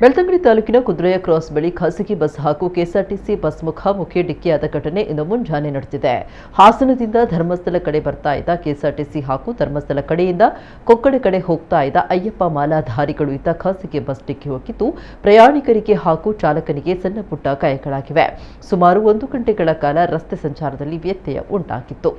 ಬೆಳ್ತಂಗಡಿ ತಾಲೂಕಿನ ಕುದ್ರೆಯ ಕ್ರಾಸ್ ಬಳಿ ಖಾಸಗಿ ಬಸ್ ಹಾಗೂ ಕೆಎಸ್ಆರ್ಟಿಸಿ ಬಸ್ ಮುಖಾಮುಖಿ ಡಿಕ್ಕಿಯಾದ ಘಟನೆ ಇಂದು ಮುಂಜಾನೆ ನಡೆದಿದೆ. ಹಾಸನದಿಂದ ಧರ್ಮಸ್ಥಳ ಕಡೆ ಬರ್ತಾ ಇದ್ದ ಕೆಎಸ್ಆರ್ಟಿಸಿ ಹಾಗೂ ಧರ್ಮಸ್ಥಳ ಕಡೆಯಿಂದ ಕೊಕ್ಕಡೆ ಕಡೆ ಹೋಗ್ತಾ ಇದ್ದ ಅಯ್ಯಪ್ಪ ಮಾಲಾಧಾರಿಗಳು ಇದ್ದ ಖಾಸಗಿ ಬಸ್ ಡಿಕ್ಕಿ ಹೋಗಿದ್ದು ಪ್ರಯಾಣಿಕರಿಗೆ ಹಾಗೂ ಚಾಲಕನಿಗೆ ಸಣ್ಣ ಪುಟ್ಟ ಗಾಯಗಳಾಗಿವೆ. ಸುಮಾರು 1 ಗಂಟೆಗಳ ಕಾಲ ರಸ್ತೆ ಸಂಚಾರದಲ್ಲಿ ವ್ಯತ್ಯಯ ಉಂಟಾಗಿತ್ತು.